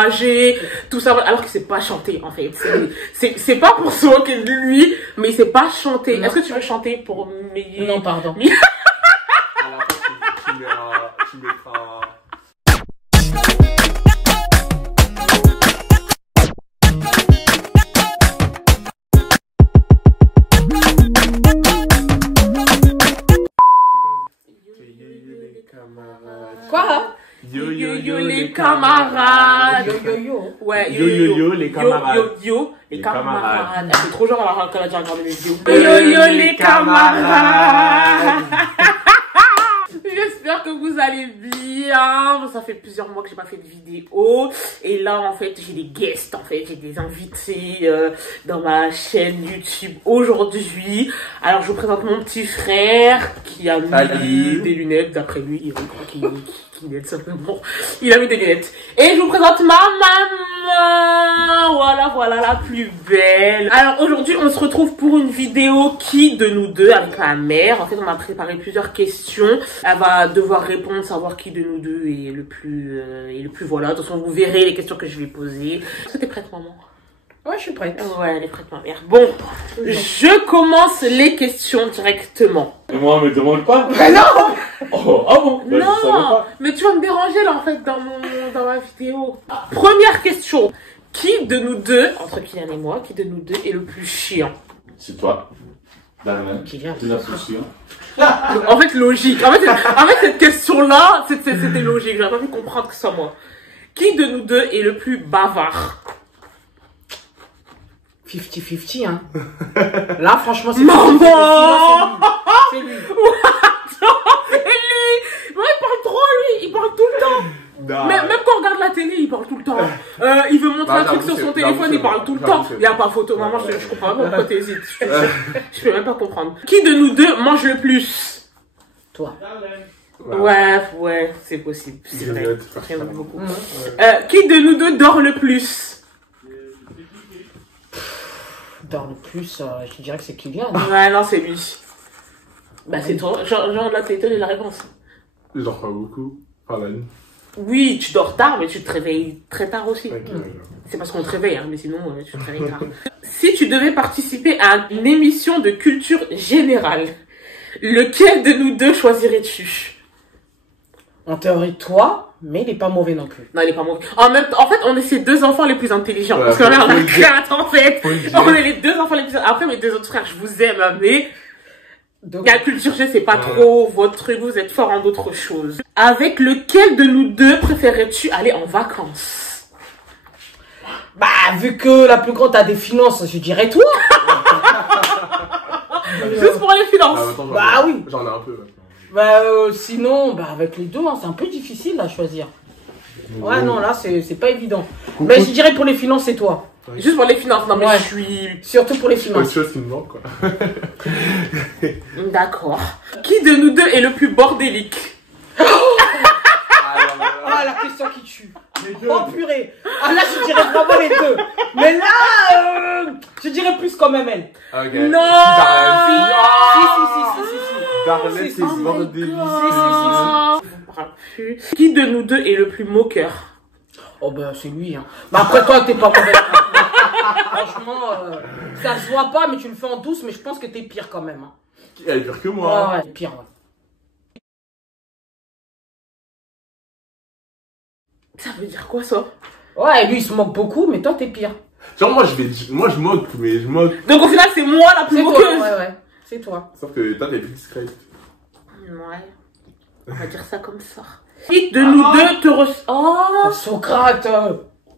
enragé, tout ça, alors qu'il sait pas chanter, en fait. C'est pas pour se moquer de lui, mais il sait pas chanter. Est-ce que tu veux chanter pour m'aider? Non, pardon. Alors, tu mettras... Quoi? Yo Yo yo les camarades. Yo yo yo. Ouais, Yo yo yo les camarades. Yo yo les Les camarades. camarades. C'est trop genre alors qu'elle a déjà regardé mes vidéos. Yo yo les camarades. J'espère que vous allez bien. Ça fait plusieurs mois que j'ai pas fait de vidéo. Et là, en fait, j'ai des guests, en fait. J'ai des invités dans ma chaîne YouTube aujourd'hui. Alors, je vous présente mon petit frère qui a mis des lunettes. D'après lui, il croit qu'il lunettes simplement. Il a mis des lunettes. Et je vous présente ma maman. Voilà la plus belle. Alors, aujourd'hui, on se retrouve pour une vidéo qui de nous deux avec ma mère. En fait, on a préparé plusieurs questions. Elle va devoir répondre, savoir qui de nous deux est le plus voilà. De toute façon, vous verrez les questions que je vais poser. Est-ce que t'es prête, maman? Ouais, je suis prête. Ouais, elle est prête, ma mère. Bon, je commence les questions directement. Et moi, me demande pas. Mais non! Oh, ah bon? Bah, je savais Non, pas. mais tu vas me déranger là en fait dans ma vidéo. Première question. Qui de nous deux, entre Kylian et moi, qui de nous deux est le plus chiant? C'est toi. Darren. Qui vient? Tu l'as plus sûr. En fait, logique. En fait, cette question-là, c'était logique. J'aurais pas pu comprendre que ce soit moi. Qui de nous deux est le plus bavard? 50-50, hein. Là, franchement, c'est Maman! C'est lui. C'est lui! Ouais, il parle trop, lui! Il parle tout le temps! Non. Même quand on regarde la télé, il parle tout le temps. Il veut montrer un truc sur son téléphone, il parle tout le temps. Il n'y a pas photo, maman, je comprends pas pourquoi t'hésites. Je peux même pas comprendre. Qui de nous deux mange le plus? Toi. Ouais, c'est possible. C'est vrai. Juliette. J'aime beaucoup. Qui de nous deux dort le plus? Dans le plus, je dirais que c'est Kylian. Ouais, non, c'est lui. Bah, c'est toi. Genre, là, t'es étonné de la réponse. Je dors pas beaucoup. Enfin, la nuit. Oui, tu dors tard, mais tu te réveilles très tard aussi. Ok, C'est parce qu'on te réveille, hein, mais sinon, tu te réveilles tard. Si tu devais participer à une émission de culture générale, lequel de nous deux choisirais-tu? En théorie, toi, mais il est pas mauvais non plus. Non, il est pas mauvais. En fait, on est ces deux enfants les plus intelligents. Ouais, parce que ma mère, on faut a le dire. 4, en fait. Faut le dire. On est les deux enfants les plus... Après, mes deux autres frères, je vous aime, hein, mais... Donc, La culture G, c'est pas trop votre truc, vous êtes fort en d'autres choses. Avec lequel de nous deux préférerais-tu aller en vacances? bah, vu que la plus grande a des finances, je dirais toi. Juste pour les finances. Ah, attends, Bah oui. J'en ai un peu. Bah, sinon, bah, avec les deux, hein, c'est un peu difficile à choisir. Ouais, non, là, c'est pas évident. Mais je dirais pour les finances, c'est toi. Juste pour les finances, non mais Ouais. je suis... Surtout pour les Autre finances. chose qui me manque, quoi. D'accord. Qui de nous deux est le plus bordélique? Ah, la question qui tue. Oh purée. Ah là, je dirais vraiment les deux. Mais là, je dirais plus quand même elle. Ok. Non. Si. Darren, Si, c'est oh my bordélique. Qui de nous deux est le plus moqueur? Oh bah c'est lui, hein. Bah après toi, t'es pas mauvais. Franchement, ça se voit pas, mais tu le fais en douce, mais je pense que t'es pire quand même. Hein. Elle est pire que moi. Ouais, pire, ouais. Ça veut dire quoi ça? Ouais, lui il se moque beaucoup, mais toi t'es pire. Genre, moi, je moque, mais je moque. Donc au final c'est moi la plus C'est toi, moqueuse. ouais, c'est toi. Sauf que toi, t'es plus discrète. Ouais. On va dire ça comme ça. Qui de nous deux te ressemble... Oh! Socrate.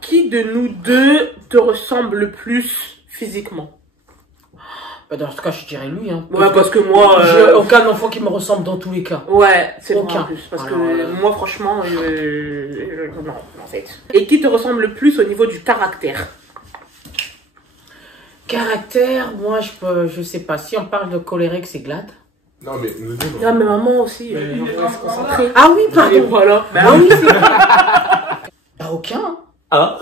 Qui de nous deux te ressemble le plus physiquement? Bah, dans ce cas, je dirais lui, hein. Ouais, parce que moi... J'ai aucun enfant qui me ressemble dans tous les cas. Ouais, c'est vrai Aucun. en plus. Parce Alors, que moi, franchement, non, en fait. Et qui te ressemble le plus au niveau du caractère? Caractère, moi je sais pas. Si on parle de colérique, c'est Glad. Non, mais nous deux, Ah, mais maman aussi, on va se concentrer. Ah oui, Et pardon. voilà. Ah oui, c'est vrai. Bah aucun. Ah.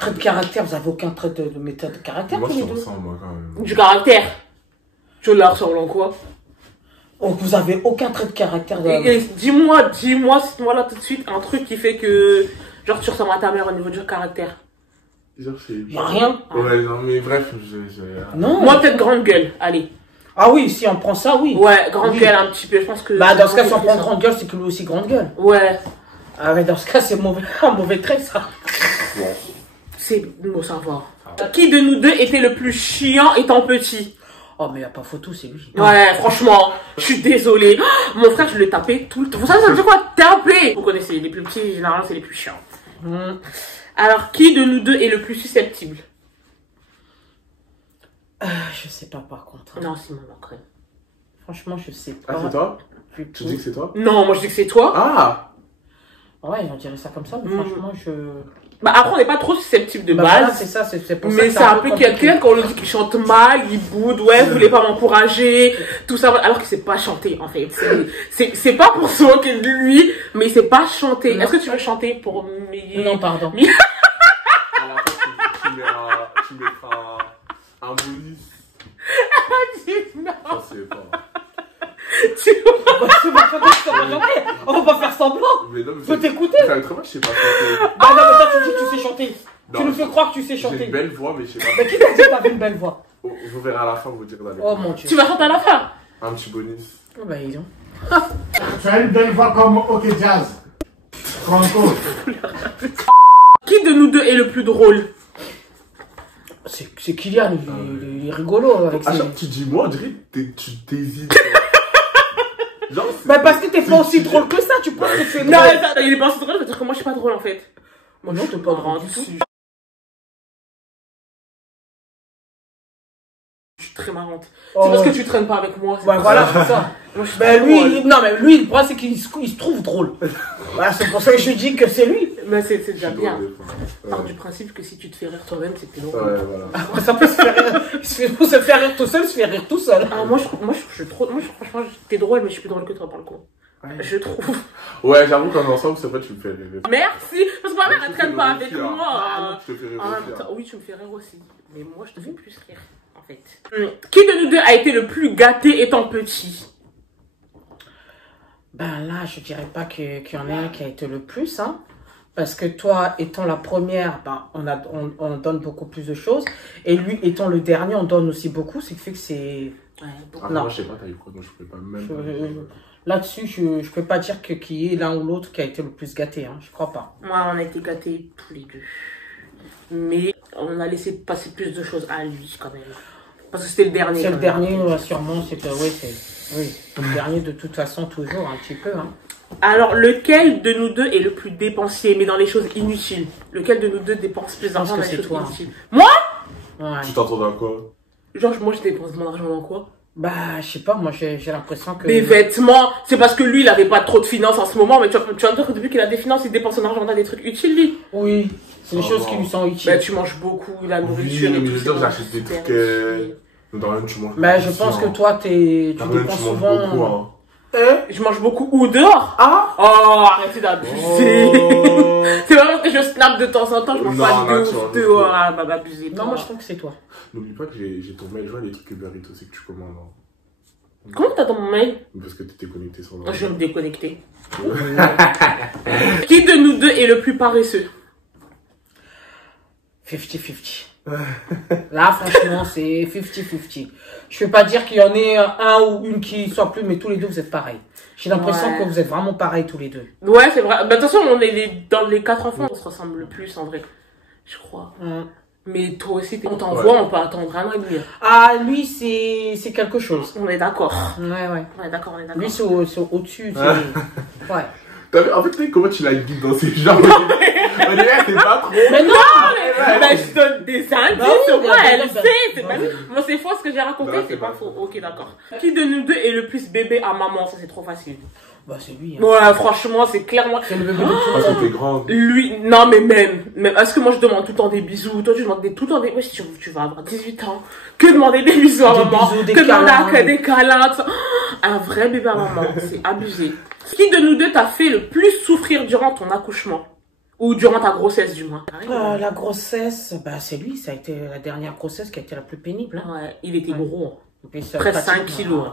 Trait de caractère, vous avez aucun trait de méthode de caractère Moi, tous je les te deux. ressemble, moi, quand même. Du caractère. Tu la ressembles en quoi? Oh, vous avez aucun trait de caractère de... Et dis-moi, cite-moi là tout de suite un truc qui fait que Genre, tu ressembles à ta mère au niveau du caractère. Genre, c'est. Y'a rien. Ouais, non, mais bref, Non. Moi, peut-être grande gueule, allez. Ah oui, si on prend ça, oui. Ouais, grande Oui. gueule un petit peu, je pense que... Bah, dans ce cas, si on prend grande gueule, c'est que lui aussi grande gueule. Ouais, Ah ouais, dans ce cas, c'est mauvais, un mauvais trait, ça. Bon. c'est beau savoir. Qui de nous deux était le plus chiant étant petit? Oh, mais y a pas photo, c'est lui. Ouais, franchement, je suis désolée. Mon frère, je le tapais tout le temps. Vous savez, ça veut dire quoi? Taper! Vous connaissez, les plus petits, généralement, c'est les plus chiants. Alors, qui de nous deux est le plus susceptible? Je sais pas, par contre. Non, c'est mon crème. Franchement, je sais Ah, pas. c'est toi? Du Tu tout. dis que c'est toi? Non, moi, je dis que c'est toi. Ah! Ouais, on dirait ça comme ça, mais franchement, je... Bah, après, on n'est pas trop susceptible de Bah, voilà, base. c'est ça, c'est pour ça Mais que c'est un peu compliqué. quelqu'un quand on lui dit qu'il chante mal, il boude, ouais, vous voulez pas m'encourager, tout ça, alors qu'il sait pas chanter en fait. C'est pas pour se moquer de lui, mais il sait pas chanter. Non. Est-ce que tu veux chanter pour Non, pardon. À la fin, tu mettras un bonus. Non, Ça, c'est pas. On va pas faire semblant. Mais non, mais Faut t'écouter. Ça très mal, je sais pas chanter. Bah non, mais toi, tu dis que tu sais chanter. Non, Tu nous fais croire que tu sais J'ai chanter. une belle voix, mais je sais pas. Mais qui t'a dit que t'avais une belle voix? Vous verrez à la fin, vous direz la Oh mon dieu. tu vas chanter à la fin. Un petit bonus. Oh bah, ils ont. Tu as une belle voix comme OK Jazz. Franco. Qui de nous deux est le plus drôle? C'est Kylian, il est rigolo avec À ses... chaque fois que tu dis moi, on dirait que tu t'hésites. Genre, c'est- Bah parce que t'es pas aussi c'est- drôle que ça, tu penses que tu es Non, drôle. il est pas assez drôle, ça veut dire que moi je suis pas drôle en fait. Moi non, t'es pas drôle du tout. Je suis très marrante. Oh. C'est parce que tu traînes pas avec moi. c'est Bah pour voilà, ça. c'est ça. Moi, je suis Bah trop lui, drôle. non mais lui, le problème c'est qu'il se trouve drôle. Voilà, c'est pour ça que je dis que c'est lui. Mais c'est je déjà suis bien. drôle des fois. Part Ouais. du principe que si tu te fais rire toi-même, c'est que t'es drôle. Ouais, voilà. Ça peut se faire rire. Pour se faire rire tout seul, se faire rire tout seul. Ah, je suis trop. Franchement, t'es drôle, mais je suis plus drôle que toi par le coup. Je trouve. Ouais, j'avoue qu'en ensemble, c'est vrai, tu me fais rire. Merci! Parce que ma mère, Je elle te traîne fais pas rire avec aussi, hein. moi. Je te fais rire En même aussi, temps, hein. oui, tu me fais rire aussi. Mais moi, je te fais plus rire, en fait. Qui de nous deux a été le plus gâté étant petit? Ben là, je dirais pas qu'il y en a un qui a été le plus, hein. Parce que toi, étant la première, ben, on donne beaucoup plus de choses. Et lui, étant le dernier, on donne aussi beaucoup. Ce qui fait que c'est... Ouais, beaucoup. Ah, Non. moi, je sais pas, t'as eu quoi? Moi, je peux pas même. Là-dessus, je peux pas dire qu'il y ait l'un ou l'autre qui a été le plus gâté, hein. Je crois pas. Moi, on a été gâtés tous les deux. Mais on a laissé passer plus de choses à lui, quand même. Parce que c'était le dernier. C'est le quand même. dernier, sûrement, c'est que... Oui, le dernier de toute façon, toujours, un petit peu, hein. Alors, lequel de nous deux est le plus dépensier, mais dans les choses inutiles? Lequel de nous deux dépense plus d'argent que dans les c'est choses toi. inutiles? Moi? Ouais. Tu t'entends à quoi? Genre, moi, je dépense mon argent dans quoi? Bah, je sais pas, moi, j'ai l'impression que... Des vêtements, c'est parce que lui, il avait pas trop de finances en ce moment, mais tu vas me dire que depuis qu'il a des finances, il dépense son argent dans des trucs utiles, lui. Oui, c'est des Oh, choses bon. qui lui sont utiles. Bah, tu manges beaucoup, la nourriture Oui, et mais tout. je veux c'est dire, vraiment j'achète des super trucs. utile. Dans la rue, tu manges. Bah, je beaucoup pense aussi, que hein. toi, tu Dans la rue, dépenses tu manges souvent... beaucoup, hein. Je mange beaucoup ou dehors. Ah Oh, arrêtez d'abuser. Oh. C'est pas parce que je snap de temps en temps, je mange Non, pas de non, tu ouf manges dehors. beaucoup. Ah, bah, abuser. Non, moi, je trouve que c'est toi. N'oublie pas que j'ai ton mail, je vois les trucs Uber Eats aussi que tu commandes. Hein. Comment t'as dans mon mail? Parce que t'étais connecté sur le. Je vais me déconnecter. Qui de nous deux est le plus paresseux? 50-50. Là, franchement, c'est 50-50. Je peux pas dire qu'il y en ait un ou une qui soit plus, mais tous les deux, vous êtes pareils. J'ai l'impression Ouais. que vous êtes vraiment pareils tous les deux. Ouais, c'est vrai. Bah, de toute façon, on est dans les 4 enfants, on se ressemble le plus en vrai. Je crois. Mais toi aussi, on t'envoie, on peut attendre un an et demi. Ah, lui, c'est quelque chose. On est d'accord. Ouais. On est d'accord, on est d'accord. Lui, c'est au-dessus. Ouais. T'as vu, en fait, tu sais comment tu la guides dans ces genres. On dirait c'est pas trop. Mais non, Bah, je donne des indices, Bah oui, au moins, bah, elle bah, sait. C'est bah pas... oui. Moi, c'est faux ce que j'ai raconté, Bah, c'est c'est pas pas faux. Ok, d'accord. Qui de nous deux est le plus bébé à maman? Ça, c'est trop facile. Bah, c'est lui. Hein. Ouais, franchement, c'est clairement. C'est le bébé de tout le Parce monde. que t'es grande. Lui, non, mais même. Est-ce que moi, je demande tout le temps des bisous? Toi, tu demandes tout le temps des. Ouais, si tu vas avoir 18 ans. Que demander des bisous à Des maman? bisous, des Que demander câlins. des câlins, tout ça. Un vrai bébé à maman, c'est abusé. Qui de nous deux t'a fait le plus souffrir durant ton accouchement? Ou durant ta grossesse, du moins? La grossesse, bah, c'est lui. Ça a été la dernière grossesse qui a été la plus pénible. Hein. Ouais, il était Ouais. gros. Et puis, ça, Presque 5 pratiquement, kilos.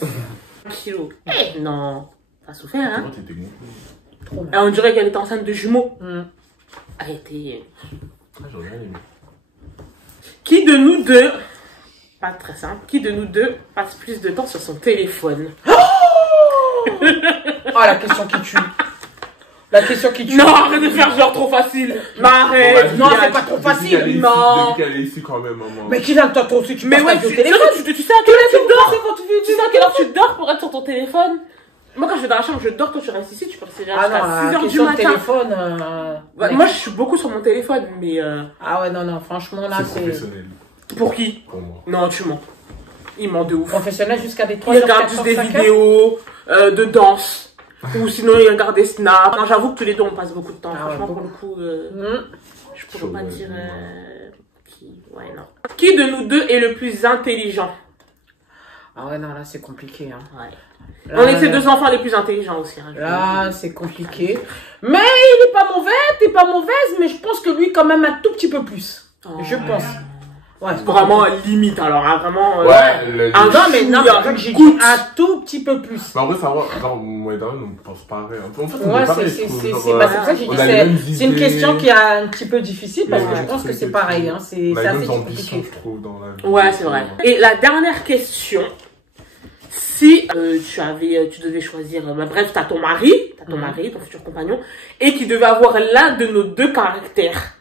ouais. 5 kilos. Eh, non. T'as souffert, hein? Comment t'étais gonflé? Trop mal. Et on dirait qu'elle était enceinte de jumeaux. a été... Ah, j'aurais bien aimé. Qui de nous deux, pas très simple, qui de nous deux passe plus de temps sur son téléphone? Ah, la question qui tue. La question qui tue. Non, arrête de faire genre trop facile. Mais arrête. Non, c'est pas trop facile. Non. Depuis qu'elle est ici quand même, maman. Mais qui l'a toi aussi, tu Mais passes ouais, ta vie au tu téléphone. sais à quelle heure tu dors? Quand tu fais Tu sais à quelle heure tu dors pour être sur ton téléphone? Moi, quand je vais dans la chambre, je dors. Toi, tu restes ici, tu peux rester là Ah jusqu'à non, 6 la h du question de matin. téléphone. Ouais, moi, je suis beaucoup sur mon téléphone, mais. Ah ouais, non, franchement, là, C'est c'est professionnel Pour qui? pour moi. Non, tu mens. Il ment de ouf. professionnel jusqu'à des 3 Il heures, regarde 4 juste heures, des 5 heures. vidéos de danse. Ou sinon, il regarde des snaps. Non, j'avoue que tous les deux, on passe beaucoup de temps. Ah ouais, Franchement, beaucoup. pour le coup, je pourrais pas Chaud, dire ouais. qui. Ouais, non. Qui de nous deux est le plus intelligent? Ah ouais, non, là, c'est compliqué. Hein. Ouais. Là, On est ces deux enfants les plus intelligents aussi. Hein, Là, c'est compliqué. Mais il est pas mauvais, t'es pas mauvaise, mais je pense que lui, quand même, un tout petit peu plus. Je pense. Ouais, Vraiment limite, alors, hein, vraiment. Ouais, un Non, mais non, chouïa, c'est vrai que j'ai dit goutte. un tout petit peu plus. Mais en vrai, ça va. Genre, moi et Darren, on pense pareil. En fait, on Ouais, est pareil, c'est je trouve, c'est genre, c'est- bah, c'est pour ça que j'ai on dit a les mêmes c'est une idées. question qui est un petit peu difficile parce que Ouais, je pense que c'est trucs, pareil. Hein, c'est On a c'est les assez mêmes ambitions, compliqué. je trouve, dans la vie. Ouais, c'est vrai. Et la dernière question, si tu devais choisir, bref, t'as ton mari, ton futur compagnon, et qui devait avoir l'un de nos deux caractères,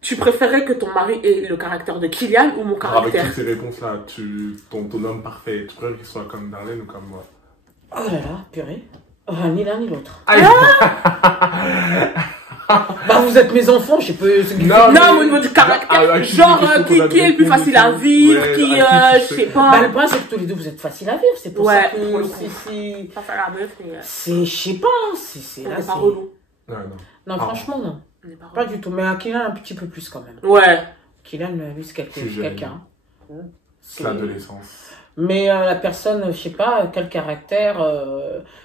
tu préférais que ton mari ait le caractère de Kylian ou mon Avec caractère? toutes ces réponses-là, ton homme parfait, tu préfères qu'il soit comme Darlene ou comme moi? Oh là là, purée. Ni l'un ni l'autre. Aïe. Bah, vous êtes mes enfants, je peux. Non, au niveau du caractère, genre, qui est le plus facile à vivre, je sais Bah, pas. le problème, c'est que tous les deux, vous êtes faciles à vivre. C'est pour Ouais, ça pour le que coup. c'est. Pas faire la meuf, mais C'est, je sais pas, c'est on là. n'est pas c'est- relou. Non, non. Non, Ah. franchement, non. On n'est pas Pas relou. du tout. Mais à Kylian, un petit peu plus quand même. Ouais. Kylian, lui, c'est C'est jeune. quelqu'un. C'est l'adolescence. Mais la personne, je sais pas, quel caractère,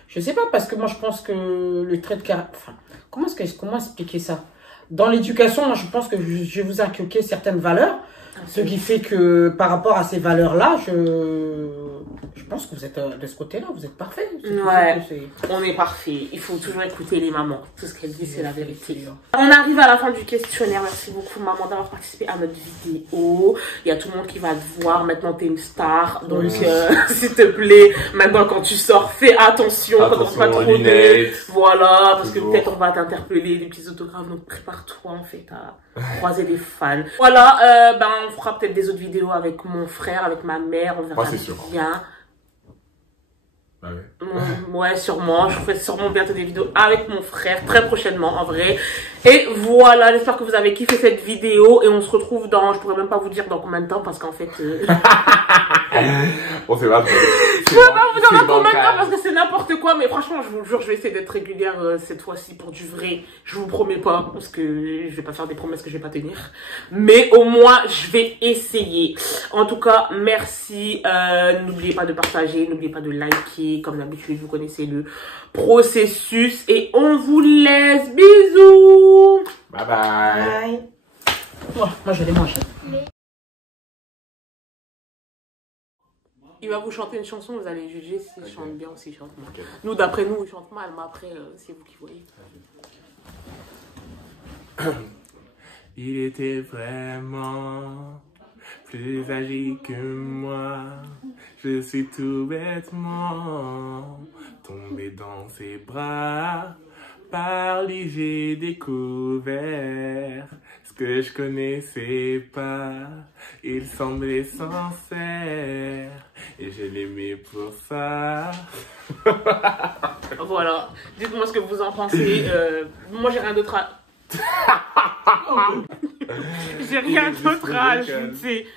je sais pas, parce que moi je pense que le trait de caractère, enfin, comment expliquer ça? Dans l'éducation, moi je pense que je vais vous inculquer certaines valeurs, ce qui fait que par rapport à ces valeurs-là, je pense que vous êtes de ce côté-là, vous êtes parfait. Ouais. On est parfait. Il faut toujours écouter les mamans. Tout ce qu'elles disent, c'est la vérité. On arrive à la fin du questionnaire. Merci beaucoup, maman, d'avoir participé à notre vidéo. Il y a tout le monde qui va te voir. Maintenant, t'es une star. Donc, s'il te plaît, maintenant, quand tu sors, fais attention. Quand on pas trop de... Voilà, parce que Toujours. peut-être on va t'interpeller, des petits autographes. Donc, prépare-toi, en fait, à croiser des fans. Voilà, on fera peut-être des autres vidéos avec mon frère, avec ma mère. On verra c'est sûr. bien. Ah ouais. Ouais, sûrement. Je ferai sûrement bientôt des vidéos avec mon frère, très prochainement, en vrai. Et voilà, j'espère que vous avez kiffé cette vidéo. Et on se retrouve dans, je pourrais même pas vous dire dans combien de temps, parce qu'en fait... Bon, c'est pas Je peux pas vous dire dans combien de temps, parce que c'est n'importe quoi. Mais franchement, je vous jure, je vais essayer d'être régulière cette fois-ci pour du vrai. Je vous promets pas, parce que je vais pas faire des promesses que je vais pas tenir. Mais au moins, je vais essayer. En tout cas, merci. N'oubliez pas de partager, n'oubliez pas de liker. Comme d'habitude, vous connaissez le processus. Et on vous laisse. Bisous. Bye bye. Bye. Moi, je vais manger. Il va vous chanter une chanson, vous allez juger s'il chante bien ou s'il chante mal. Okay. Nous, d'après nous, il chante mal, mais après, c'est vous qui voyez. Il était vraiment plus âgé que moi. Je suis tout bêtement tombé dans ses bras. Par lui, j'ai découvert ce que je connaissais pas. Il semblait sincère et je l'aimais pour ça. Voilà. Dites-moi ce que vous en pensez. Moi, j'ai rien d'autre à... J'ai rien d'autre à ajouter.